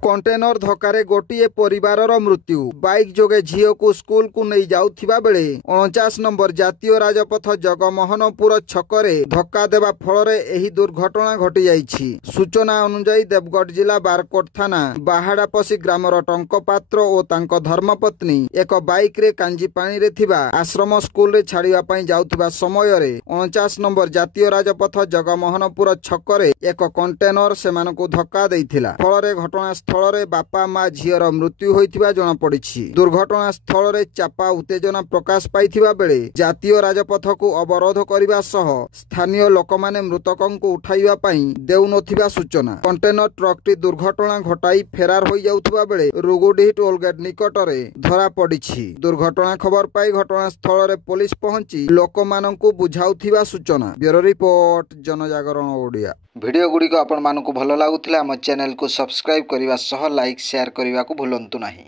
Container धक्का गोटे परिवार मृत्यु। बाइक जोगे झील को स्कूल को नहीं जाउथिबा बेले 49 नंबर जातीय राजपथ जगमोहनपुर छकरे धक्का देवा फल एही दुर्घटना घटी जाइछि। सूचना अनुसार देवगढ़ जिला बारकोट थाना बाहाड़ापसी ग्रामर टंकपात्र और तांको धर्मपत्नी एक बाइक रे कांजीपाणी रे थिबा आश्रम स्कूल रे छाड़िबा पई जाउथिबा समय रे 49 नंबर जातीय राजपथ जगमोहनपुर छकरे एक कंटेनर सेमानकु धक्का देइथिला। फल घटना स्थल रे बापा माँ झीर मृत्यु होइथिबा जणा पड़िछि। दुर्घटना स्थल रे चापा उत्तेजना प्रकाश पाइथिबा बेले जातीय राजपथ को अवरोध करिबा सह स्थानीय लोकमाने मृतकंकु उठाइबा पई देउनथिबा सूचना। कंटेनर ट्रकटी दुर्घटना घटाई फेरार होई जाउथिबा बेले रुगुडीह टोलगेट निकट रे धरा पड़िछि। दुर्घटना खबर पाई घटना स्थल रे पुलिस पहुंची लोकमानंकु बुझाउथिबा सूचना। ब्यूरो रिपोर्ट जनजागरण ओडिया। वीडियो गुडी को आपण मानकु भलो लागुथिला हम चैनल को सब्सक्राइब करिवा सह लाइक शेयर करिवा को भूलंतु नाही।